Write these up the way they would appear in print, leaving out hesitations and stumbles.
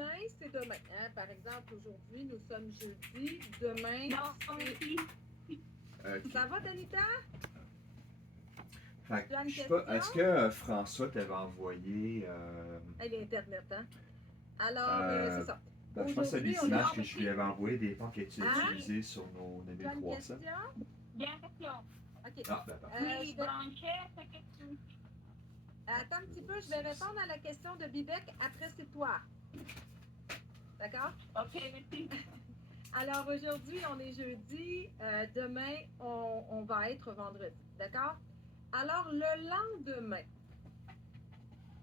lendemain, c'est demain. Hein? Par exemple, aujourd'hui, nous sommes jeudi. Demain, Ok. ça va, Danita? Fait Tu as que, une je sais pas, question? est-ce que François t'avait envoyé. Hey, l'Internet, hein? Alors, c'est ça. Ben, je pense que c'est Aujourd'hui, des on images est... que je lui avais envoyées des fois que tu as Hein? utilisées sur nos Tu as une 2300. question? Bien question. OK. Ah, ben parfait. Oui, je vais- brancher, c'est qu'est-ce que Attends un petit peu, je vais répondre à la question de Bibec. Après, c'est toi. D'accord? Ok, merci. Alors, aujourd'hui, on est jeudi. Demain, on va être vendredi. D'accord? Alors, le lendemain.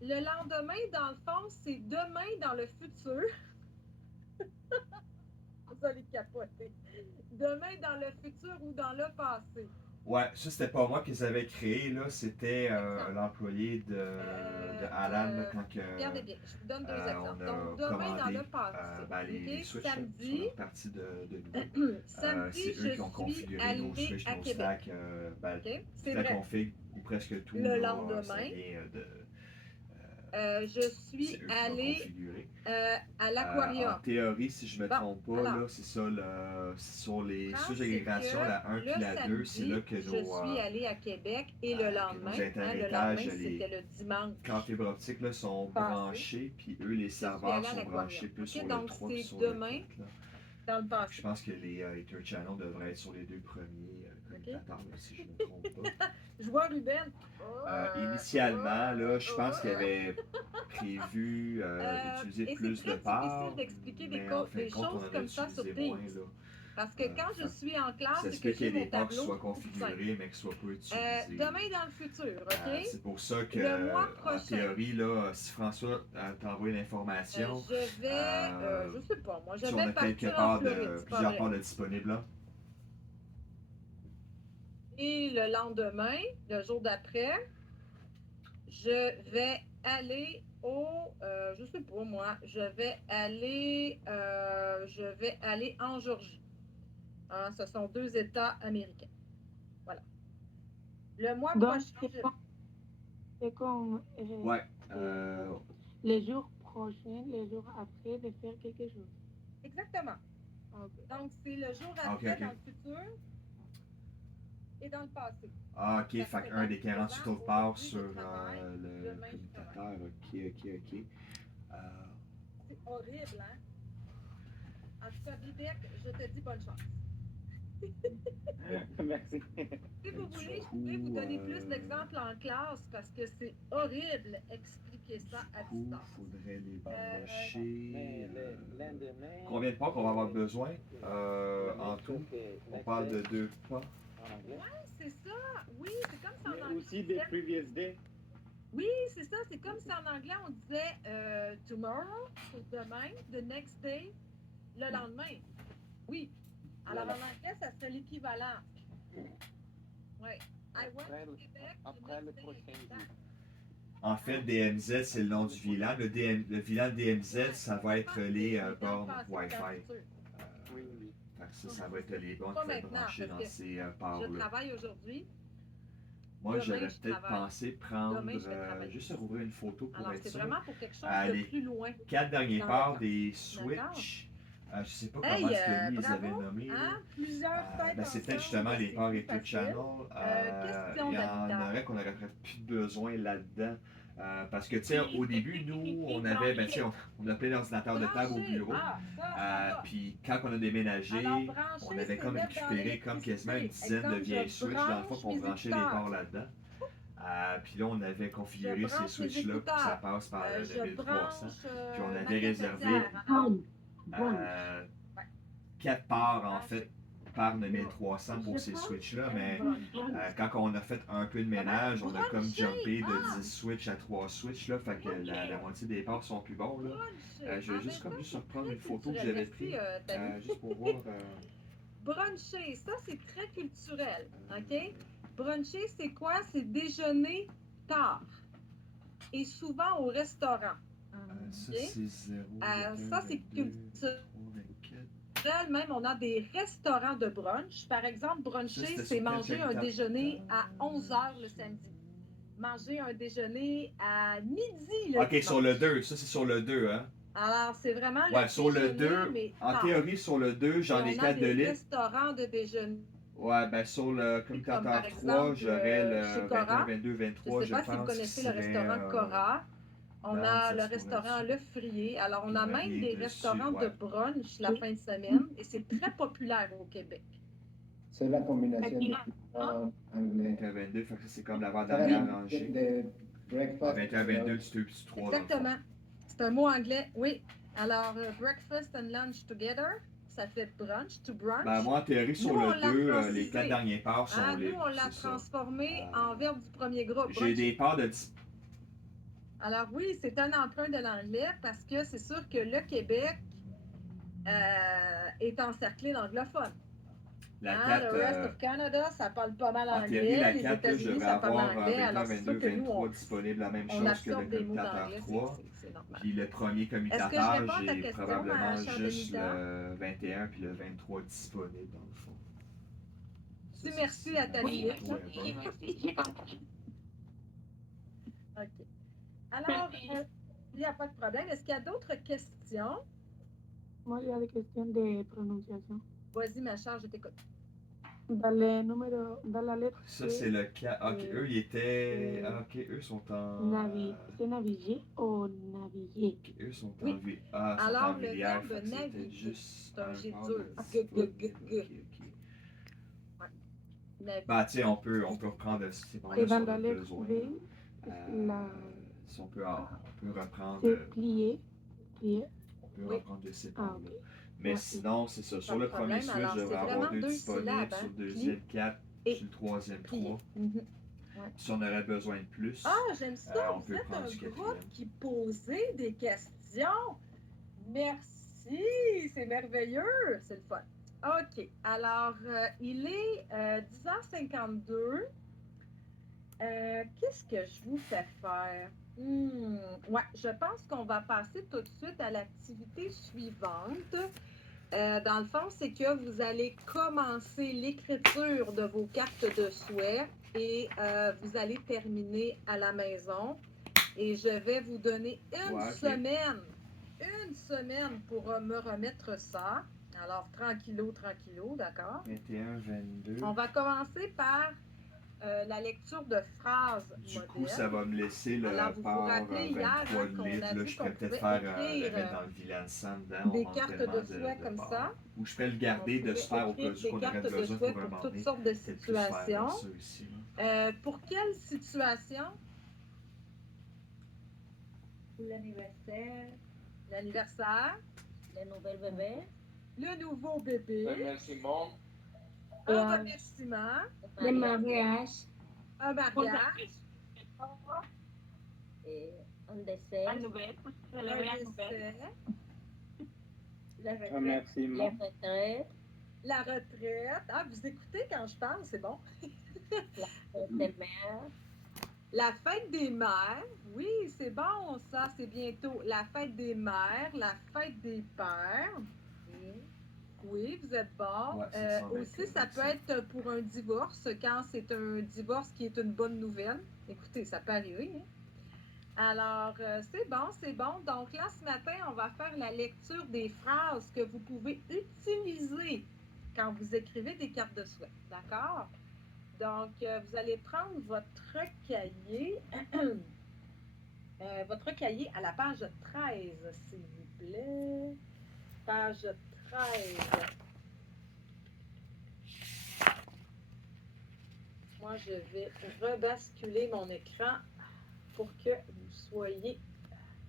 Le lendemain, dans le fond, c'est demain dans le futur. Vous allez capoter. Demain dans le futur ou dans le passé. Ouais, ça c'était pas moi qui les avais créés, là, c'était Exemple. l'employé de Alan là, quand que, Regardez bien, je vous donne deux on exemples. a Donc, demain dans commandé le passé. ben, les OK? Switch là, sur Samedi, leur partie de Lulu. samedi, C'est eux je qui ont suis configuré nos allée Switch, à nos Québec. stacks, ben, OK? toute C'est la vrai. config, ou presque tout, Le là, lendemain, ça vient de. je C'est suis eux qui l'ont allée configuré. à En l'aquarium. théorie, si je me Bon, trompe pas, alors, là, c'est ça, c'est sur les France, switches c'est d'agrégation, que la 1 le puis la 2, c'est samedi, là que je suis allée à Québec et le que lendemain, nos hein, le lendemain, interétages, c'était le dimanche. quand fibre optique là, sont Passé. branchés, puis eux, les Je suis serveurs allée à sont l'aquarium. branchés plus OK, sur le donc 3 que c'est sur le demain 4. Là. dans le passé. Je pense que les Ether Channel devraient être sur les deux premiers commutateurs, là, si je ne me trompe pas. Je vois Ruben. Initialement, là, je pense qu'il avait prévu d'utiliser Et plus c'est de très parts, difficile d'expliquer mais en fin de des compte, on choses en a comme ça sur utilisé moins. Teams. Là. Parce que quand je suis en classe Ça et se que peut qu'il y j'ai ait des mon parts qui tableau, soient c'est simple. configurées, mais qui ne soient pas utilisées. Demain dans le futur, OK? C'est pour ça que, Le mois en prochain, théorie, là, si François t'envoie l'information, je vais, je sais pas, moi, je si on vais a partir quelques en parts Floride, c'est pas plusieurs vrai. parts de disponibles, là. Et le lendemain, le jour d'après, je vais aller je sais pas moi, je vais aller en Georgie. Hein, ce sont 2 États américains. Voilà. Le mois Donc, prochain, c'est comme Ouais. les jours prochains, les jours après, de faire quelque chose. exactement. Ok. Donc, c'est le jour Ok, après ok. dans le futur et dans le passé. Ah, ok, Parce fait que un dans des le 48 présent, autres parts aujourd'hui, sur je travaille, le demain, je travaille. commutateur. Ok. C'est horrible, hein? En tout cas, Bibec, je te dis bonne chance. Merci. Si vous voulez, Du je pourrais vous coup, donner plus d'exemples en classe parce que c'est horrible expliquer ça à du coup, distance. faudrait les Mais brancher. lendemain. Combien de pas qu'on va avoir besoin en tout? On parle de 2 pas. En anglais. Oui, c'est ça. Oui, c'est comme ça en Mais anglais. aussi des previous day. Oui, c'est ça. C'est comme si en anglais, on disait tomorrow, c'est demain, the next day, le lendemain. Oui. Alors en anglais, ça serait l'équivalent. Oui. I went to Québec, Après the le next day, prochain I came jour. back. En fait, DMZ, c'est le nom du VLAN. Le VLAN DMZ, ça va être les bornes Wi-Fi. Oui. Fait que ça va être les bornes Pas qui vont être maintenant, branchées parce dans que ces Je parts-là. travaille aujourd'hui. Moi, Demain, j'aurais je peut-être travaille. pensé prendre, Demain, je vais travailler. juste rouvrir une photo pour Alors, être c'est sûr. vraiment pour quelque chose de Les plus loin. 4 derniers dans parts le temps. des D'accord. Switch, je sais pas comment Hey, est-ce que lui les avait bravo. nommés. Hein? Plusieurs têtes C'est peut-être ensemble, justement les c'est parts plus Ether facile. Channel. Question Il y en d'habitat. aurait qu'on aurait peut-être plus besoin là-dedans. Parce que, tu sais, au début, nous, on avait, on a plein d'ordinateurs de table au Branché. bureau. Ah, ça va. Puis quand on a déménagé, Alors, brancher, on avait c'est comme mettre dans récupéré comme quasiment une l'électricité. dizaine de Exemple, vieilles je Switch dans le fond branche pour mes brancher les écouteurs. ports là-dedans. Puis là, on avait configuré Je ces branche mes Switch-là pour que ça écouteurs. passe par le Je 1300. branche Puis on ma avait réservé cafetière. Alors, 4 parts en branché. fait par 9300 pour ces Switch-là, mais quand on a fait un peu de ménage, on a comme Branché. jumpé de Ah! 10 Switch à 3 Switch, là, fait que la moitié des parts sont plus bons. Là. Bruncher. Je vais En juste, même temps, juste c'est reprendre très une photo que culturel. j'avais Merci, prise, Tanu. juste pour voir. Bruncher, ça, c'est très culturel. OK? Bruncher, c'est quoi? C'est déjeuner tard. Et souvent au restaurant. Ça, OK? c'est 0, Ça, c'est culturel. 24. Même, on a des restaurants de brunch. Par exemple, bruncher, c'est manger un déjeuner à 11h le samedi. Manger un déjeuner à midi le Ok, dimanche. sur le 2, ça c'est sur le 2, hein? Alors, c'est vraiment Ouais, sur le déjeuner, 2, mais en tard. théorie, sur le 2, Et j'en ai on a 4 de des litres. restaurants de déjeuner, Ouais, ben sur le comme commutateur par 3, exemple j'aurais chez le 21, Cora. 22, Je ne 23, sais je pas si vous pense, qui connaissez le serait. restaurant Cora. On Non, a ça le se restaurant pourrait-tu? Le Frier. Alors, on Il n'y a aurait même rien des dessus. restaurants de Ouais. brunch la fin de semaine et c'est très populaire au Québec. C'est la combinaison Aquí, de pizza anglais. 21, 22, fait que c'est comme C'est la l'avant-dernière rangée. de Ah, breakfast. 21, 22, c'est 2 puis 3 dans le fond. Exactement. C'est un mot anglais, oui. Alors, breakfast and lunch together, ça fait brunch to brunch. Ben, moi, en théorie, sur Nous, on le l'a 2, les francisé. 4 derniers parts sont Hein, nous, libres. on l'a C'est ça. transformé en verbe du premier groupe. J'ai des parts de. Alors oui, c'est un emprunt de l'anglais parce que c'est sûr que le Québec est encerclé d'anglophones. La Hein, 4, le rest of Canada, ça parle pas mal en théorie, anglais. la Les 4, là, je États-Unis, devrais ça parle avoir anglais. 21, Alors c'est 22, sûr que nous, 23 disponible, la même on chose que absorbe le des mots commutateur d'anglais, 3. c'est normal. Puis le premier Est-ce que je commutateur, réponds à ta j'ai question, probablement ma chère juste Denita? le 21 puis le 23 disponible dans le fond. Tu merci à ta oui, limite. merci, merci, j'ai compris. OK. Alors, il n'y a pas de problème. Est-ce qu'il y a d'autres questions? Moi, il y a des questions de prononciation. Vas-y, ma chère, je t'écoute. Dans le numéro, dans la lettre Ça, c'est le cas. Ok, eux, ils étaient. euh, Ok, eux sont en. c'est naviguer ou naviguer? Ok, eux sont en Oui. V. Ah, ils sont Alors, en le Villière. verbe Fait que c'était naviguer, juste. c'est un G part dur. de G, g, g, g. Ok. Naviguer. Bah, tu sais, on peut reprendre ces Et points-là dans sur la le lettre besoin. B, la, Si on peut reprendre. c'est plier, plier. On peut Oui. reprendre de ces Ah, points-là. ok. Mais Merci. sinon, c'est ça. Sur Pas le de premier problème. switch, Alors, je devrais c'est avoir vraiment 2 deux disponibles. syllabes, Sur hein. le deuxième, 4. et Sur le troisième, plier. 3. Mhm. Si on aurait besoin de plus. Ah, j'aime ça. on Vous peut êtes prendre un du groupe quatrième. qui posait des questions. Merci, c'est merveilleux. C'est le fun. OK. Alors, il est 10h52. Qu'est-ce que je vous fais faire? Ouais, je pense qu'on va passer tout de suite à l'activité suivante. Dans le fond, c'est que vous allez commencer l'écriture de vos cartes de souhait et vous allez terminer à la maison. Et je vais vous donner une semaine pour me remettre ça. Alors, tranquillo, d'accord? 21, 22. On va commencer par la lecture de phrases Du coup, modèles. ça va me laisser le Alors, vous vous part rappelez hier 23 qu'on de livres. a Là, dit je qu'on pourrais peut-être pouvait faire écrire, le mettre dans le vilain sang dedans. des On manque cartes tellement de souhait comme parts. ça. Ou je peux le garder de se faire au cas où qu'on aurait Des besoin cartes pour de un souhait moment pour toutes donné. sortes de Peut-être plus faire situations. ça ici, là. Pour quelle situation? L'anniversaire. L'anniversaire. Le nouvel bébé. Le nouveau bébé. Remerciement. Un remerciement. Le mariage. Un mariage. Et un dessert. La nouvelle, Un la nouvelle. décès. La retraite. Remerciement. La retraite. La retraite. Ah, vous écoutez quand je parle, c'est bon. La fête des mères. La fête des mères. Oui, c'est bon, ça, c'est bientôt. La fête des mères, la fête des pères. Oui, vous êtes bon. Ouais, c'est ça, Aussi, avec, ça peut être pour un divorce, quand c'est un divorce qui est une bonne nouvelle. Écoutez, ça peut arriver. Hein? Alors, c'est bon, c'est bon. Donc là, ce matin, on va faire la lecture des phrases que vous pouvez utiliser quand vous écrivez des cartes de souhait. D'accord? Donc, vous allez prendre votre cahier. Votre cahier à la page 13, s'il vous plaît. Page 13. Moi, je vais rebasculer mon écran pour que vous soyez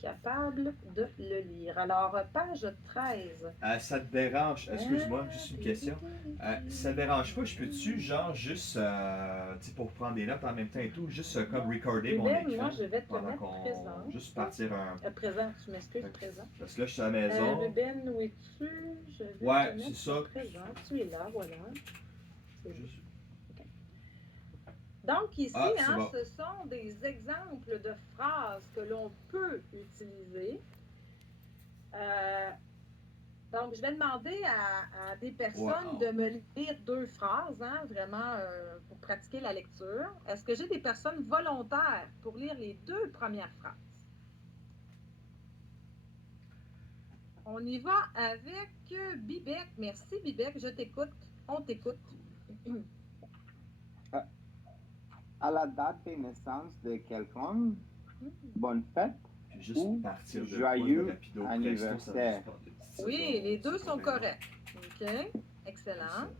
capable de le lire. Alors, page 13. Ça te dérange, excuse-moi, juste une question. Ça te dérange pas, je peux-tu, genre, juste, tu sais, pour prendre des notes en même temps et tout, juste comme recorder mon Ben, écran moi, je vais te pendant mettre qu'on. présent. Juste partir un. Présent, tu m'excuses, présent. Parce que là, je suis à la maison. Ruben, où es-tu? Je vais Ouais, te mettre c'est ça. présent. Tu es là, voilà. Juste- Donc ici, Ah, c'est bon. ce sont des exemples de phrases que l'on peut utiliser. Donc, je vais demander à des personnes de me lire 2 phrases, hein, vraiment pour pratiquer la lecture. Est-ce que j'ai des personnes volontaires pour lire les 2 premières phrases? On y va avec Bibec. Merci, Bibec. Je t'écoute. On t'écoute. À la date de naissance de quelqu'un, bonne fête. Puis juste Ou partir de joyeux quoi de rapido presto, ça va anniversaire. juste pas de petit Oui, secondes, les deux c'est sont pas corrects. OK. Excellent. bien.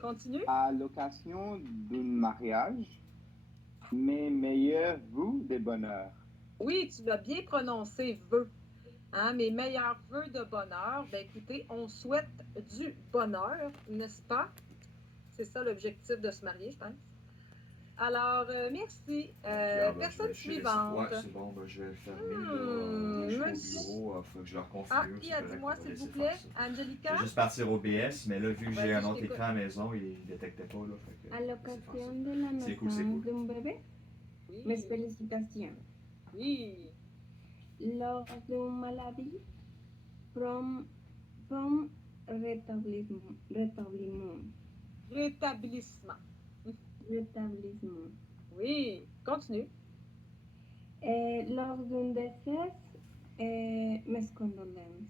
Continue. À l'occasion d'un mariage, mes meilleurs vœux de bonheur. Oui, tu l'as bien prononcé, vœux. Hein, mes meilleurs vœux de bonheur. Ben écoutez, on souhaite du bonheur, n'est-ce pas? C'est ça l'objectif de se marier, je pense. Alors, merci. Personne suivante. Ouais, c'est bon, ben, je vais le fermer. Là, je suis au bureau, il faut que je leur configure. Ah, c'est qui a correct, dis-moi, on va s'il vous laisser plaît, faire ça. Je Angelica? vais juste partir au BS, mais là, vu que j'ai Vas-y, un je autre t'écoute. écran à la maison, il ne détectait pas. Là, fait que, À laissez l'occasion faire ça. de la C'est cool, naissance d'un bébé, Oui. mes félicitations. Oui. Lors d'une maladie, prompt rétablissement. Rétablissement. Rétablissement. Oui. Continue. Et lors d'un décès, mes condoléances.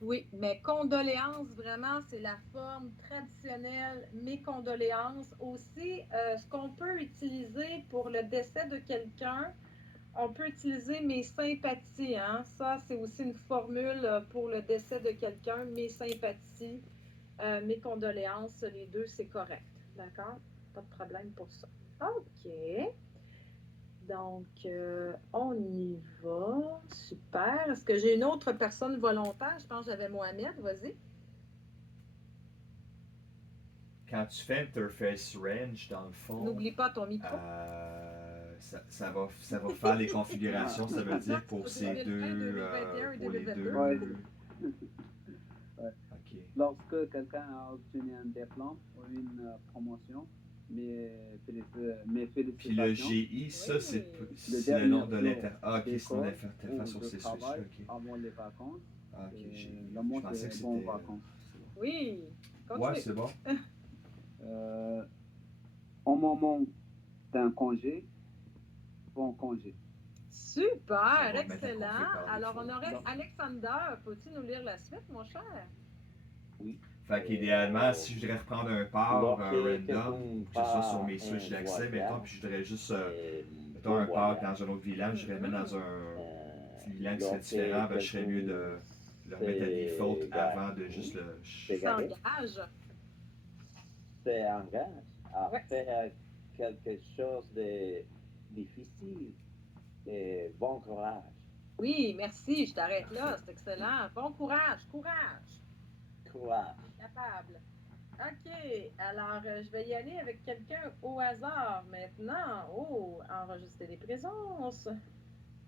Oui, mes condoléances, vraiment, c'est la forme traditionnelle, mes condoléances. Aussi, ce qu'on peut utiliser pour le décès de quelqu'un, on peut utiliser mes sympathies. Hein? Ça, c'est aussi une formule pour le décès de quelqu'un, mes sympathies, mes condoléances, les deux, c'est correct. D'accord? Pas de problème pour ça. OK. Donc, on y va. Super. Est-ce que j'ai une autre personne volontaire? Je pense que j'avais Mohamed. Vas-y. Quand tu fais Interface Range, dans le fond, N'oublie pas ton micro. ça va faire les configurations, ça veut dire pour ces 2020, deux. 2021 et Pour les 2022. deux. Ouais. Ok. Lorsque quelqu'un a obtenu un diplôme ou une promotion, mes félicitations. Puis le GI, ça, c'est Le c'est le nom de dernier l'interface. Ah, ok, c'est d'école l'interface ou sur de ces travail switches. Ok. avant les vacances. Ah, ok, Et GI. le mot, Je pensais que c'est bon c'était. vacances. Oui. Continue. Ouais, c'est bon. Au moment d'un congé, bon congé. Super, Ça va mettre un excellent. config par Alors, on défaut. aurait Non. Alexander. Peux-tu nous lire la suite, mon cher? Fait qu'idéalement, si je voudrais reprendre un port Lorsque random, quelqu'un que ce soit sur part mes switches en d'accès, voyage, mettons, puis je voudrais juste, mettons, bon un port voyage. dans un autre village, je voudrais mettre dans un village qui serait lorsque différent, ben, je serais mieux de le remettre à default c'est avant de juste le. c'est gardé. S'engage. C'est engage à Ouais. faire quelque chose de difficile. Et bon courage. Oui, merci. Je t'arrête là. C'est excellent. Bon courage. Courage. Courage. Capable. OK. Alors, je vais y aller avec quelqu'un au hasard maintenant. Oh, enregistrer les présences.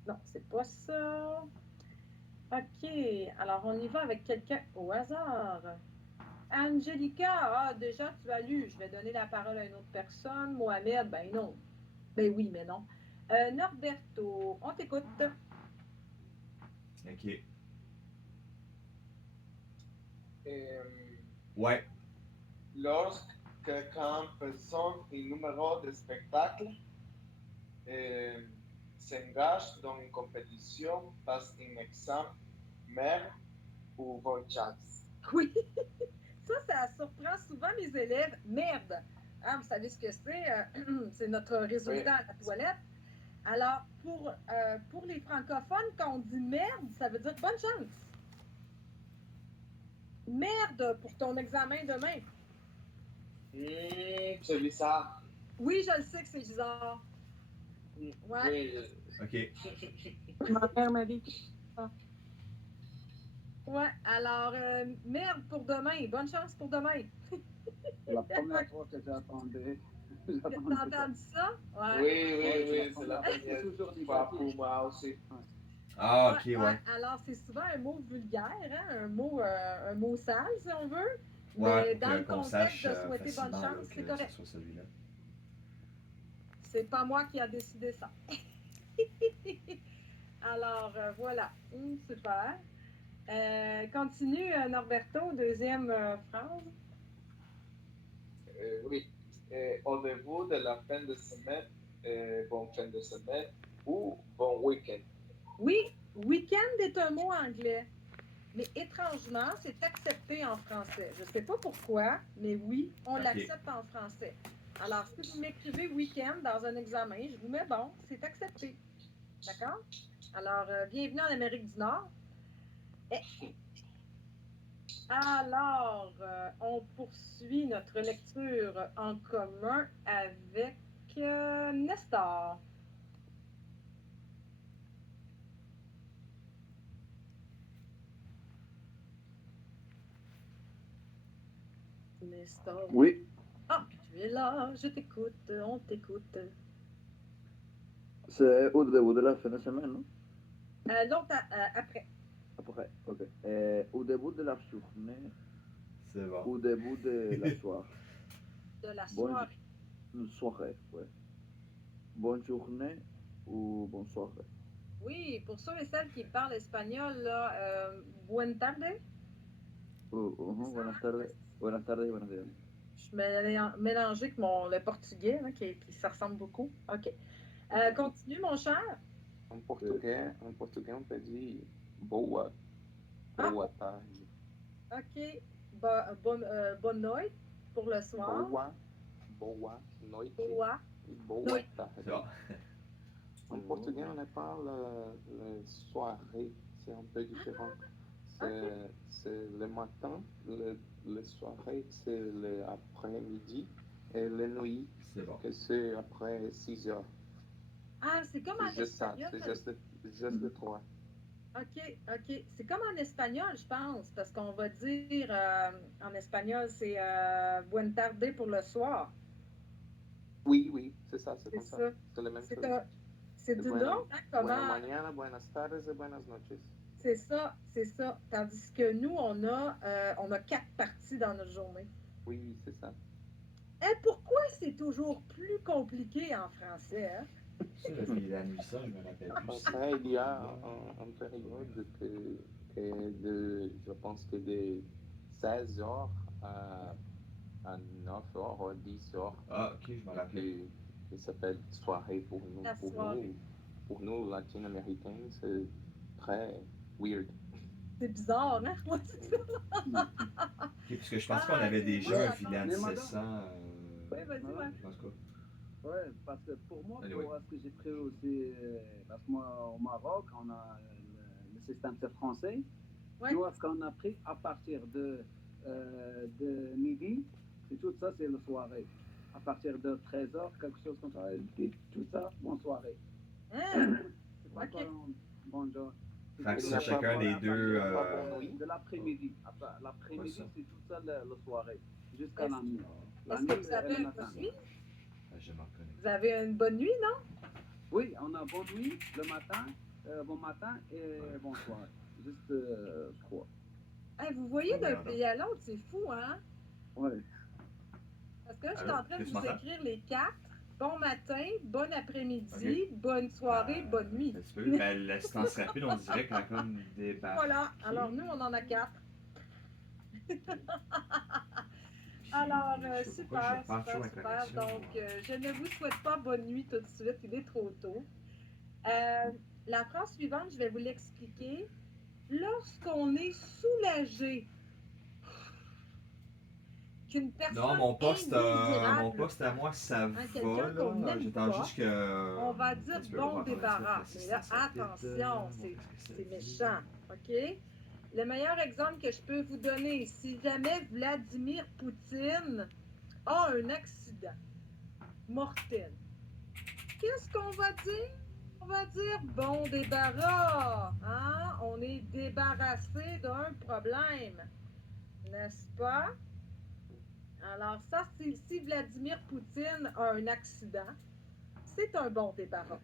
Non, c'est pas ça. OK. Alors, on y va avec quelqu'un au hasard. Angelica, ah, déjà, tu as lu. Je vais donner la parole à une autre personne. Mohamed, ben non. Ben oui, mais non. Norberto, on t'écoute. Ok. Ouais. Lorsque quelqu'un présente un numéro de spectacle, s'engage dans une compétition, passe un examen, merde ou bonne chance. Oui, ça surprend souvent les élèves. Merde! Ah, vous savez ce que c'est? C'est notre résultat à la toilette. Alors, pour les francophones, quand on dit merde, ça veut dire bonne chance. Merde pour ton examen demain. C'est bizarre. Oui, je le sais que c'est bizarre. Ouais. Oui. Ok. Ma mère m'a dit ça. Ouais, alors, merde pour demain. Bonne chance pour demain. C'est la première fois que j'attendais. T'as entendu ça? Ouais. Oui, c'est la C'est première toujours fois difficile. pour moi aussi. Ah, ok, ouais. Alors, c'est souvent un mot vulgaire, hein? un mot sale, si on veut. Ouais, Mais pour dans le qu'on contexte sache de souhaiter bonne facilement, là, chance, que c'est correct. ce soit celui-là. C'est pas moi qui a décidé ça. Alors, voilà. Super. Continue, Norberto, deuxième phrase. Oui. Au début de la fin de semaine, bon fin de semaine ou bon week-end. Oui, week-end est un mot anglais. Mais étrangement, c'est accepté en français. Je ne sais pas pourquoi, mais oui, on Ok. l'accepte en français. Alors, si vous m'écrivez week-end dans un examen, je vous mets bon, c'est accepté. D'accord? Alors, bienvenue en Amérique du Nord. Alors, on poursuit notre lecture en commun avec Nestor. Nestor. Oui, Ah, tu es là, je t'écoute, on t'écoute. c'est au début de la fin de semaine, non? Donc, après. Après, ok. Au début de la journée, C'est bon. au début de la soirée. De la Bonne soirée. soirée, ouais. Bonne journée ou bonne soirée. Oui, pour ceux et celles qui parlent espagnol, là, buen tarde. Buenas tardes. Buenas tardes y buenos días. Je suis mélangée avec le portugais, hein, qui ça ressemble beaucoup. OK. Continue, mon cher. En portugais, on peut dire boa, Ah. boa tarde. OK. Bonne nuit pour le soir. Boa noite Boa. et boa Noite. tarde. C'est bon. En portugais, on n'est pas le soirée, c'est un peu différent. C'est le matin, le soirée, c'est l'après-midi, et la nuit, C'est bon. que c'est après 6 heures. Ah, c'est comme en C'est juste ça, espagnol. c'est juste le 3. OK, OK. C'est comme en espagnol, je pense, parce qu'on va dire en espagnol, c'est buen tarde pour le soir. Oui, c'est ça, c'est C'est comme ça. ça. C'est la même chose. C'est du nom, hein, comment... Buenas mañana, buenas tardes et buenas noches. C'est ça, c'est ça. Tandis que nous, on a 4 parties dans notre journée. Oui, c'est ça. Et pourquoi c'est toujours plus compliqué en français, hein? Ça, depuis la nuit, ça, je me rappelle plus. Après, il y a une période je pense que de 16 heures à 9 heures ou 10 heures, Ah, ok, je me rappelle. qui s'appelle soirée pour nous. La soirée. Pour nous, latino-américains, c'est très weird. C'est bizarre, hein? Ouais, c'est ça. Ok, parce que je pense qu'on avait déjà un filet de 700. Oui, vas-y, ouais. En tout cas. Ouais, parce que pour moi, Anyway. pour ce que j'ai pris aussi, parce que moi, au Maroc, on a le système c'est français. Ouais. Tu vois, ce qu'on a pris à partir de midi, c'est tout ça, c'est la soirée. À partir de 13h, quelque chose comme ça, tout ça, bonne soirée. Hein? C'est pas Ok. bonjour. Fait que ça, chacun des deux. De l'après-midi. L'après-midi, Ouais, ça. c'est tout ça la soirée, jusqu'à la nuit. La Est-ce nuit que vous et avez le un matin. bonne nuit? Je m'en connais. Vous avez une bonne nuit, non? Oui, on a bonne nuit, le matin, bon matin et bonsoir. Juste 3. Hey, vous voyez d'un pays à l'autre, c'est fou, hein? Oui. Parce que là, je suis Allô? en train de Tu vous m'entends? écrire les 4. Bon matin, bon après-midi, Ok. bonne soirée, bonne nuit. Un petit peu. Ben, l'assistance rapide, on dirait qu'elle a comme débarqué. Voilà. Alors, nous, on en a 4. Alors, super. Donc, je ne vous souhaite pas bonne nuit tout de suite. Il est trop tôt. La phrase suivante, je vais vous l'expliquer. Lorsqu'on est soulagé qu'une personne Non, mon poste indésirable, à moi, ça va. quelqu'un qu'on Là. n'aime J'attends pas, juste que. on va dire Un petit peu, bon on va débarras. attendre Mais là, attention, c'est méchant. OK? Le meilleur exemple que je peux vous donner, si jamais Vladimir Poutine a un accident mortel, qu'est-ce qu'on va dire? On va dire bon débarras. Hein? On est débarrassé d'un problème. N'est-ce pas? Alors ça, si Vladimir Poutine a un accident, c'est un bon débarras.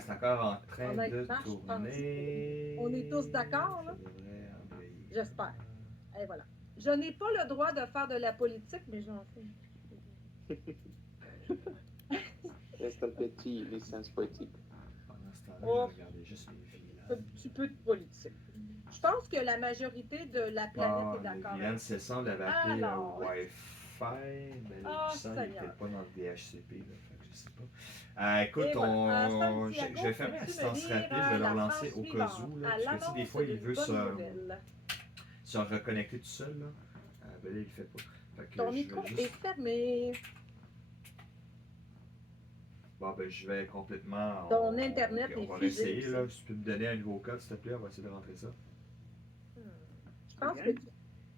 C'est encore en train de Honnêtement, je pense tourner. on est tous d'accord, là? Ça devrait envoyer. J'espère. Et voilà. Je n'ai pas le droit de faire de la politique, mais j'en fais. C'est un petit licence poétique. Pendant ce temps-là, Oh. je regardais juste les Un petit peu de politique. Je pense que la majorité de la planète est d'accord. Les vilaines sessions, on l'avait appelé Alors. Wi-Fi, mais là, Oh, il semble Seigneur. peut-être pas dans le DHCP, là, fait que je sais pas. Écoute, Et voilà. je vais fermer l'assistance rapide, je vais le relancer au cas où, là, parce que tu sais, des fois, il veut se... se reconnecter tout seul, là. Ben là, il le fait pas. Fait que Ton je micro vais est juste... fermé. Bon, ben je vais complètement... Ton Internet on est va figé réessayer, là. aussi. Si tu peux me donner un nouveau code, s'il te plaît, on va essayer de rentrer ça. Je pense que tu...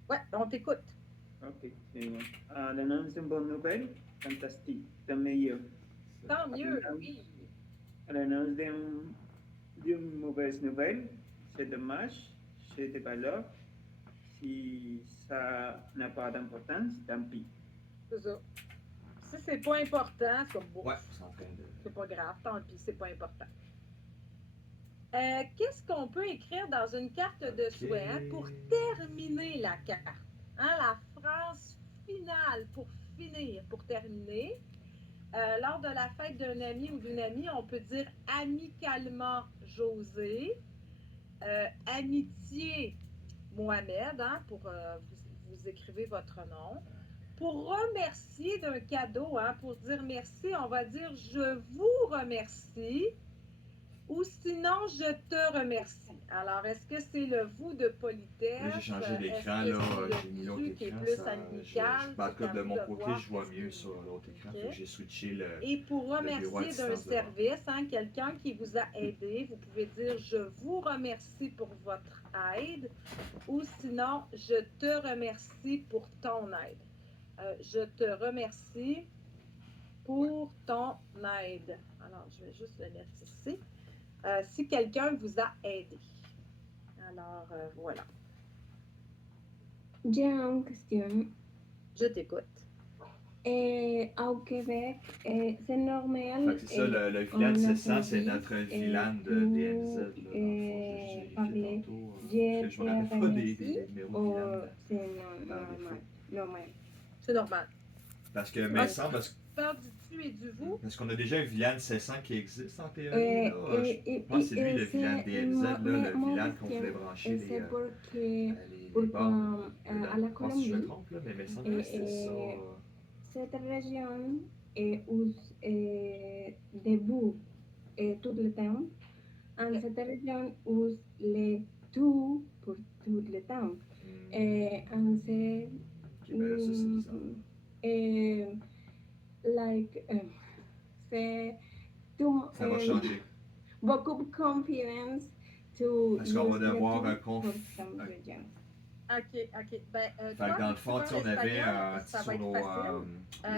Ouais, on t'écoute. Ok, c'est bon. L'annonce d'une bonne nouvelle, fantastique, tant meilleur. Tant mieux, oui. L'annonce d'une mauvaise nouvelle, c'est dommage, c'est des valeurs. Si ça n'a pas d'importance, tant pis. C'est ça. Si c'est pas important, c'est comme bon. Ouais, c'est en train de... C'est pas grave, tant pis, c'est pas important. Qu'est-ce qu'on peut écrire dans une carte de souhait pour terminer la carte? Hein, la phrase finale pour finir, pour terminer. Lors de la fête d'un ami ou d'une amie, on peut dire amicalement José, amitié Mohamed, hein, pour vous écrivez votre nom. Pour remercier d'un cadeau, hein, pour dire merci, on va dire je vous remercie ou sinon je te remercie. Alors, est-ce que c'est le vous de politesse? Là, j'ai changé d'écran, là, j'ai mis l'autre écran. De mon côté, je vois mieux sur l'autre écran. Okay. J'ai switché le. Et pour remercier d'un service, hein, quelqu'un qui vous a aidé, vous pouvez dire je vous remercie pour votre aide ou sinon je te remercie pour ton aide. Je te remercie pour ton aide. Alors, je vais juste le mettre ici. Si quelqu'un vous a aidé. Alors, voilà. J'ai une question. Je t'écoute. Au Québec, c'est normal. C'est ça, le VLAN 700, c'est notre VLAN de DMZ. Parler. Je me rappelle pas des numéros de VLAN. C'est normal. C'est normal. Parce que, mais ça, parce que. Du tu et du vous. Parce qu'on a déjà un VLAN 700 qui existe en théorie. Je pense que c'est lui le VLAN DMZ, le VLAN qu'on pouvait brancher les bornes. À la Colombie, je me trompe, là, mais il me semble que c'était ça. Cette région use des bouts tout le temps. Et cette région use les tout pour tout le temps. Et c'est ça va changer. Beaucoup de confiance to parce qu'on va devoir OK. Ben, dans le fond, on avait sur nos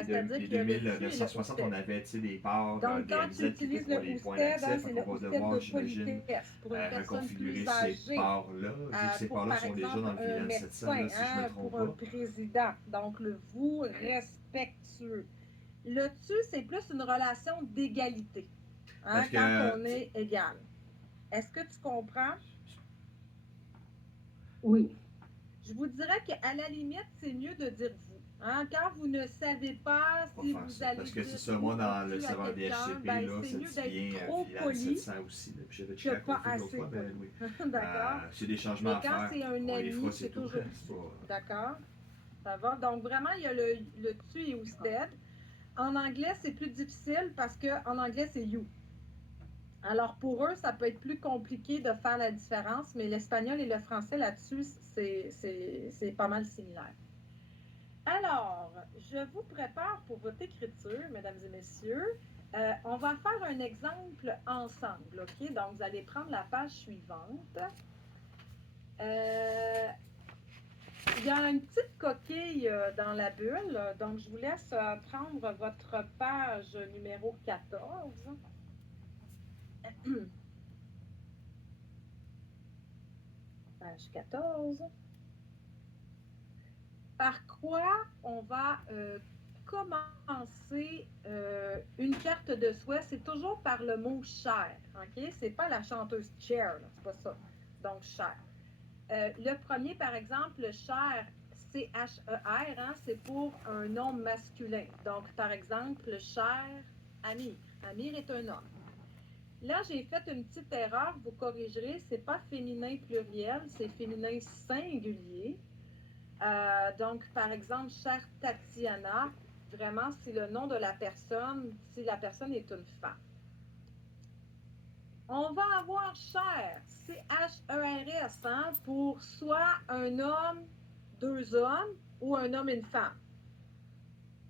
les 2960, on avait des parts DMZ qui étaient pour les points d'accès. On va devoir, j'imagine, reconfigurer ces parts-là, vu que ces parts-là sont déjà dans le VLAN 700, là, si je ne me trompe pour un président. Donc, le vous respectueux. Le tu, c'est plus une relation d'égalité. Hein, quand on est égal. Est-ce que tu comprends? Oui. Je vous dirais qu'à la limite, c'est mieux de dire vous. Hein? Quand vous ne savez pas si vous allez. Parce que c'est ça, moi, dans le serveur DHCP, là, ça devient VLAN 700 aussi. Puis j'avais checké la config l'autre fois, ben oui. D'accord. C'est des changements à faire. Mais quand c'est un ami, c'est toujours. D'accord. Ça va. Donc, vraiment, il y a le tu et usted. En anglais, c'est plus difficile parce qu'en anglais, c'est you. Alors, pour eux, ça peut être plus compliqué de faire la différence, mais l'espagnol et le français, là-dessus, c'est pas mal similaire. Alors, je vous prépare pour votre écriture, mesdames et messieurs. On va faire un exemple ensemble, OK? Donc, vous allez prendre la page suivante. Il y a une petite coquille dans la bulle, donc je vous laisse prendre votre page numéro 14. Page 14. Par quoi on va commencer une carte de souhait? C'est toujours par le mot cher, OK? C'est pas la chanteuse Cher, c'est pas ça. Donc, cher. Le premier, par exemple, le cher, C-H-E-R, hein, c'est pour un nom masculin. Donc, par exemple, cher Amir. Amir est un homme. Là, j'ai fait une petite erreur, vous corrigerez, c'est pas féminin pluriel, c'est féminin singulier. Donc, par exemple, chère Tatiana, vraiment, c'est le nom de la personne, si la personne est une femme. On va avoir cher, C-H-E-R-S, hein, pour soit un homme, deux hommes ou un homme et une femme.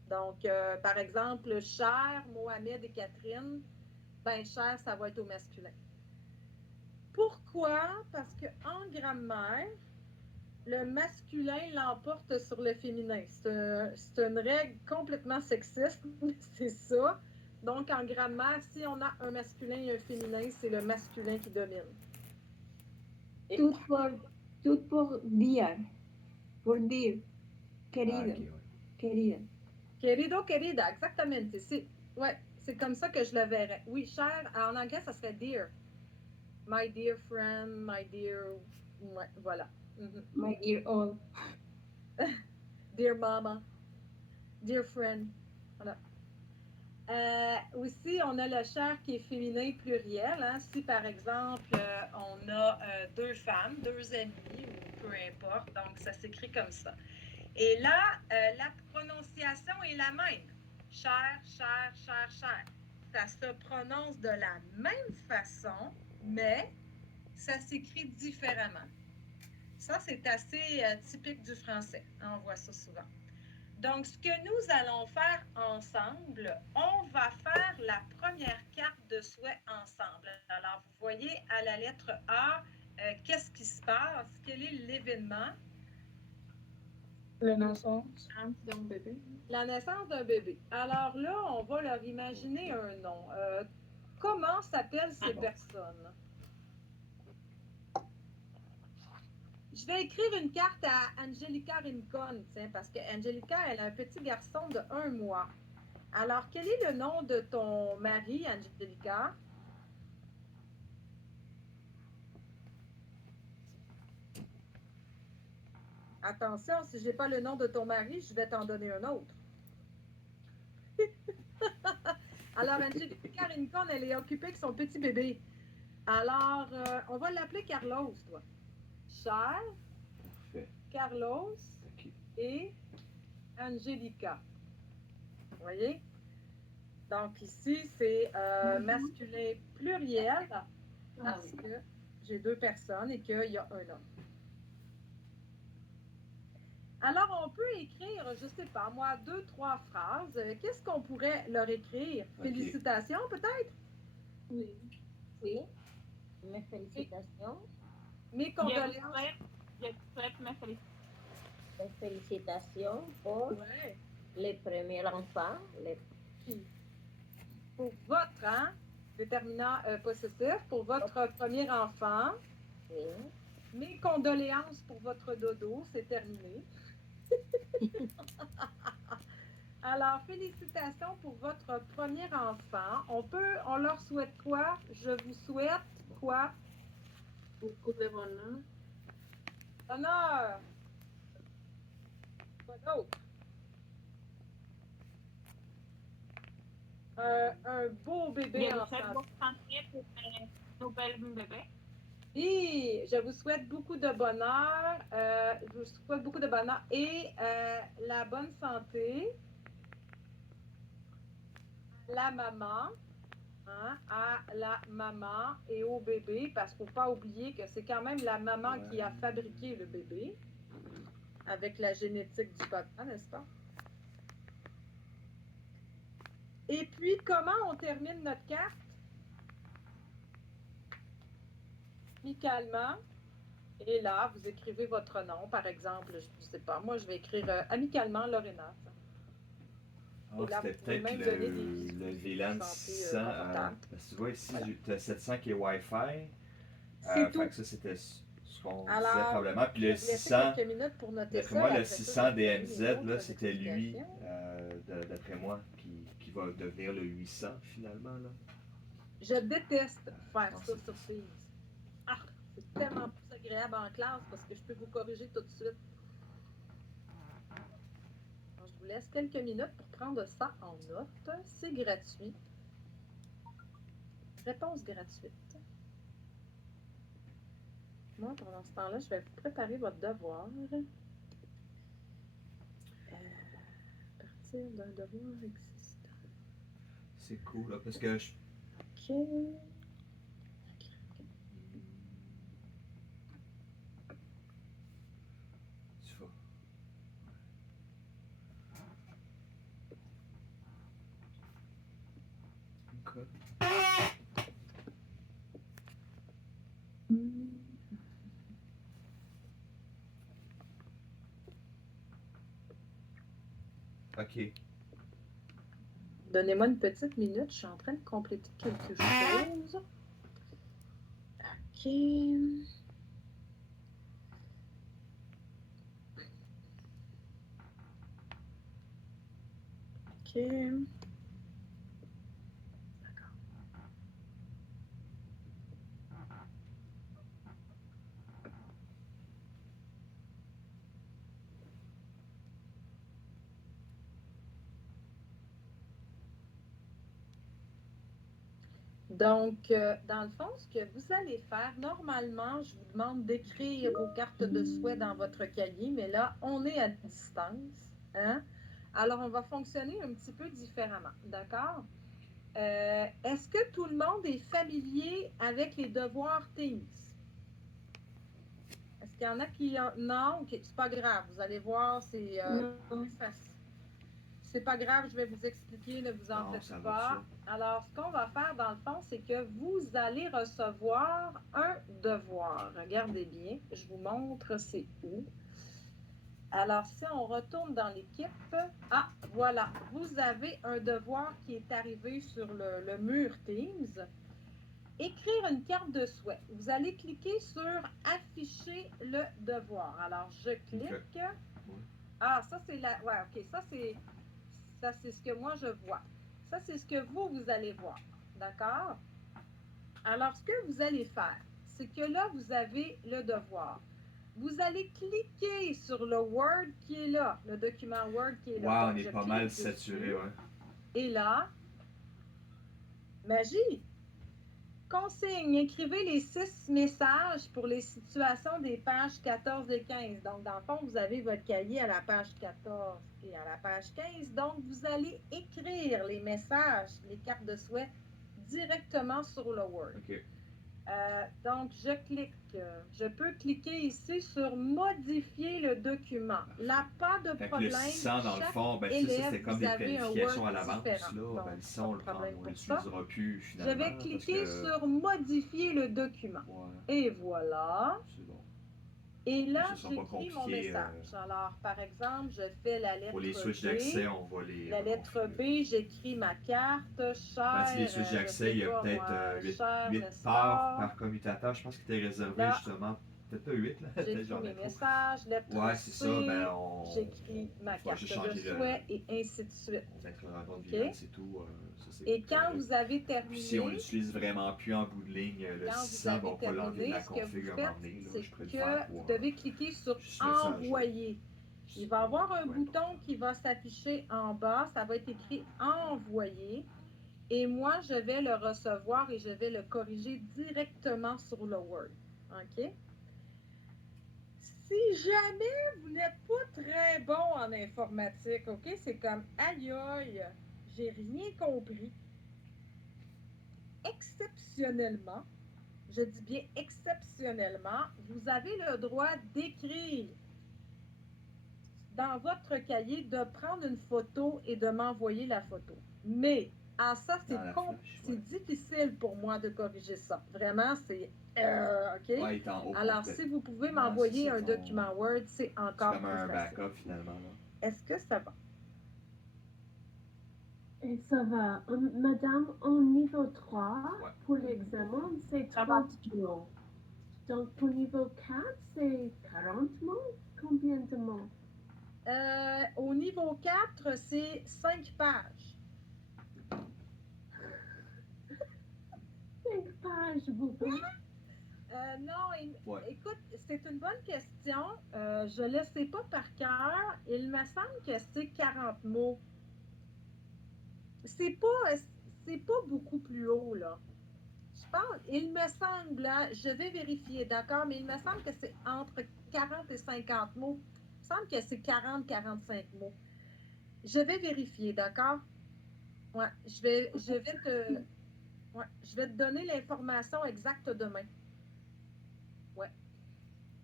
Donc, par exemple, Cher, Mohamed et Catherine, ben Cher, ça va être au masculin. Pourquoi? Parce qu'en grammaire, le masculin l'emporte sur le féminin. C'est une règle complètement sexiste, c'est ça. Donc, en grammaire, si on a un masculin et un féminin, c'est le masculin qui domine. Tout pour dire. Pour dire. Querido. Ok, ouais. Querida. Querido, querida, exactement. C'est comme ça que je le verrais. Oui, cher, en anglais, ça serait dear. My dear friend, my dear... Ouais, voilà. My dear all. Dear mama. Dear friend. Voilà. Aussi, on a le cher qui est féminin pluriel. Hein. Si, par exemple, on a deux femmes, deux amies, ou peu importe, donc ça s'écrit comme ça. Et là, la prononciation est la même. Cher, cher, cher, cher. Ça se prononce de la même façon, mais ça s'écrit différemment. Ça, c'est assez typique du français. On voit ça souvent. Donc, ce que nous allons faire ensemble, on va faire la première carte de souhait ensemble. Alors, vous voyez à la lettre A, qu'est-ce qui se passe? Quel est l'événement? La naissance d'un bébé. La naissance d'un bébé. Alors là, on va leur imaginer un nom. Comment s'appellent ces personnes? Je vais écrire une carte à Angelica Rincon, parce qu'Angelica, elle a un petit garçon de 1 mois. Alors, quel est le nom de ton mari, Angelica? Attention, si je n'ai pas le nom de ton mari, je vais t'en donner un autre. Alors, Angelica Rincon, elle est occupée avec son petit bébé. Alors, on va l'appeler Carlos, toi. Cher, Carlos et Angelica. Vous voyez? Donc, ici, c'est masculin pluriel parce que j'ai deux personnes et qu'il y a un homme. Alors, on peut écrire, je ne sais pas, moi, 2, 3 phrases. Qu'est-ce qu'on pourrait leur écrire? Okay. Félicitations, peut-être? Oui. Oui. Mes félicitations. Mes condoléances. Je souhaite mes félicitations. Mes félicitations pour les premiers enfants. Pour votre, hein, déterminant possessif, pour votre premier enfant. Oui. Mes condoléances pour votre dodo, c'est terminé. Alors, félicitations pour votre premier enfant. On leur souhaite quoi? Je vous souhaite quoi? Beaucoup de bonheur. Honneur. Quoi d'autre? Un beau bébé ensemble. Je vous souhaite beaucoup de santé pour un nouvel bébé. Et je vous souhaite beaucoup de bonheur. Je vous souhaite beaucoup de bonheur et la bonne santé. La maman, hein, à la maman et au bébé, parce qu'il ne faut pas oublier que c'est quand même la maman qui a fabriqué le bébé avec la génétique du papa, n'est-ce pas? Et puis, comment on termine notre carte? Amicalement. Et là, vous écrivez votre nom, par exemple, je ne sais pas, moi, je vais écrire amicalement Lorena. Oh, c'était peut-être le VLAN 600. Parce que tu vois ici, tu as 700 qui est Wi-Fi. C'est tout. Fait que ça, c'était ce qu'on disait probablement. Puis le 600, d'après moi, le 600 DMZ, là, c'était lui, d'après moi, qui va devenir le 800 finalement. Là. Je déteste faire ça sur Teams. Ah, c'est tellement plus agréable en classe parce que je peux vous corriger tout de suite. Alors, je vous laisse quelques minutes pour prendre ça en note. C'est gratuit. Réponse gratuite. Moi, pendant ce temps-là, je vais vous préparer votre devoir. Partir d'un devoir existant. C'est cool, là, parce que OK. cas. OK. Donnez-moi une petite minute, je suis en train de compléter quelque chose. OK. OK. Donc, dans le fond, ce que vous allez faire, normalement, je vous demande d'écrire vos cartes de souhait dans votre cahier, mais là, on est à distance. Hein? Alors, on va fonctionner un petit peu différemment, d'accord? Est-ce que tout le monde est familier avec les devoirs Teams? Est-ce qu'il y en a qui... Non? OK, c'est pas grave. Vous allez voir, c'est facile. C'est pas grave, je vais vous expliquer, ne vous en faites pas. Alors, ce qu'on va faire dans le fond, c'est que vous allez recevoir un devoir. Regardez bien, je vous montre c'est où. Alors, si on retourne dans l'équipe, voilà, vous avez un devoir qui est arrivé sur le mur Teams. Écrire une carte de souhait. Vous allez cliquer sur afficher le devoir. Alors, je clique. Okay. Ah, ça c'est la... Ouais, OK, ça c'est ce que moi je vois. Ça, c'est ce que vous allez voir. D'accord? Alors, ce que vous allez faire, c'est que là, vous avez le devoir. Vous allez cliquer sur le Word qui est là, le document Word qui est là. Wow, on est pas mal saturé, ouais. Et là, magie! Consigne, écrivez les 6 messages pour les situations des pages 14 et 15. Donc, dans le fond, vous avez votre cahier à la page 14 et à la page 15. Donc, vous allez écrire les messages, les cartes de souhait directement sur le Word. Okay. Donc, je clique. Je peux cliquer ici sur modifier le document. Là, pas de problème. Le 600, dans le fond, ben, ça, c'était comme des planifications à l'avance. Là, ben, le 100, on l'utilisera plus finalement. Je vais cliquer sur modifier le document. Ouais. Et voilà. C'est bon. Et là, j'écris mon message. Alors, par exemple, je fais la lettre B. Pour les switches d'accès, on va les... La lettre B, j'écris ma carte. Cher, les switches d'accès, il y a peut-être 8 parts par commutateur. Je pense qu'il était réservé là, justement... Peut-être pas 8, là. J'écris mes messages, lettre C, c'est ça. Ben, j'écris ma carte de souhait et ainsi de suite. On mettra un bon vivant, c'est tout. Ça, et quand vous avez terminé... Puis si on l'utilise vraiment plus en bout de ligne, le 600, on va l'enlever de la config à un moment donné. C'est que vous devez cliquer sur « Envoyer ». Il va y avoir un bouton qui va s'afficher en bas. Ça va être écrit « Envoyer ». Et moi, je vais le recevoir et je vais le corriger directement sur le Word. OK? Si jamais vous n'êtes pas très bon en informatique, OK? C'est comme « Aïe aïe, j'ai rien compris ». Exceptionnellement, je dis bien exceptionnellement, vous avez le droit d'écrire dans votre cahier, de prendre une photo et de m'envoyer la photo. Mais, ça, c'est difficile pour moi de corriger ça. Vraiment, c'est... OK? Ouais, alors, si vous pouvez m'envoyer un document Word, c'est encore plus facile. C'est comme un backup, finalement. Est-ce que ça va? Et ça va. Madame, au niveau 3, pour l'examen, c'est 30 mots. Donc, pour niveau 4, c'est 40 mots? Combien de mots? Au niveau 4, c'est 5 pages. 5 pages, beaucoup. Non, écoute, c'est une bonne question. Je ne le sais pas par cœur. Il me semble que c'est 40 mots. C'est pas beaucoup plus haut, là. Je pense, il me semble, hein, je vais vérifier, d'accord, mais il me semble que c'est entre 40 et 50 mots. Il me semble que c'est 40-45 mots. Je vais vérifier, d'accord? Ouais, je vais te donner l'information exacte demain. Ouais.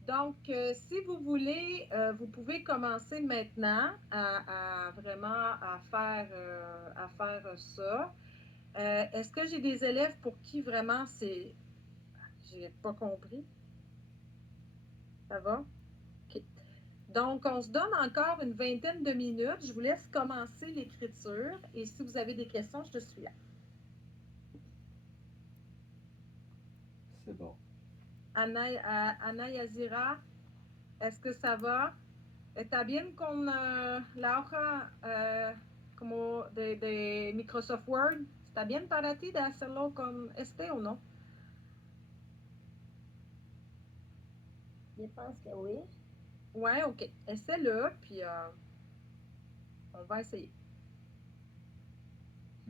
Donc, si vous voulez, vous pouvez commencer maintenant à vraiment à faire ça. Est-ce que j'ai des élèves pour qui vraiment c'est... J'ai pas compris. Ça va? OK. Donc, on se donne encore une vingtaine de minutes. Je vous laisse commencer l'écriture. Et si vous avez des questions, je suis là. C'est bon. Ana Yazira, est-ce que ça va? ¿Está bien con la hoja como de Microsoft Word? ¿Está bien para ti de hacerlo con o no? Je pense que oui. Ouais, OK. Essaie-le, puis on va essayer.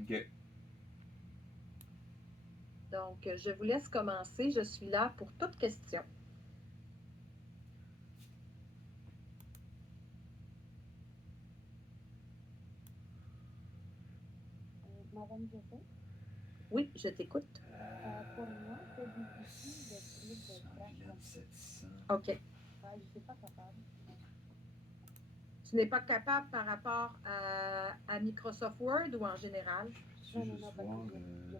OK. Donc, je vous laisse commencer. Je suis là pour toute question. Madame José? Oui, je t'écoute. Pour moi, c'est difficile d'écrire des phrases comme ça. OK. Je ne suis pas capable. Tu n'es pas capable par rapport à Microsoft Word ou en général? Je veux juste voir,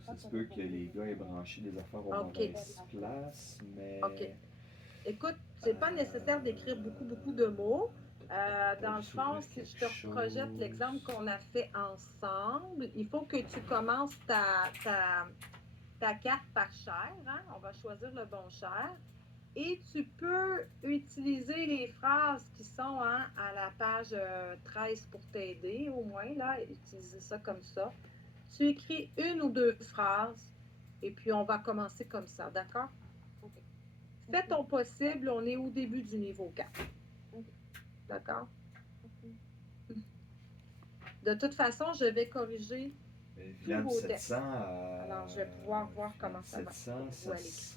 ça se peut que les gars aient branché des affaires aux mauvaises places, mais... OK. Écoute, c'est pas nécessaire d'écrire beaucoup de mots. Dans le fond, si je te projette l'exemple qu'on a fait ensemble, il faut que tu commences ta carte par chaire. Hein? On va choisir le bon chaire. Et tu peux utiliser les phrases qui sont à la page 13 pour t'aider, au moins, là, utiliser ça comme ça. Tu écris une ou deux phrases et puis on va commencer comme ça, d'accord? Okay. Fais ton possible, on est au début du niveau 4. Okay. D'accord? Okay. De toute façon, je vais corriger tous vos textes. 700, Alors, je vais pouvoir voir comment ça va. 700, ça serait...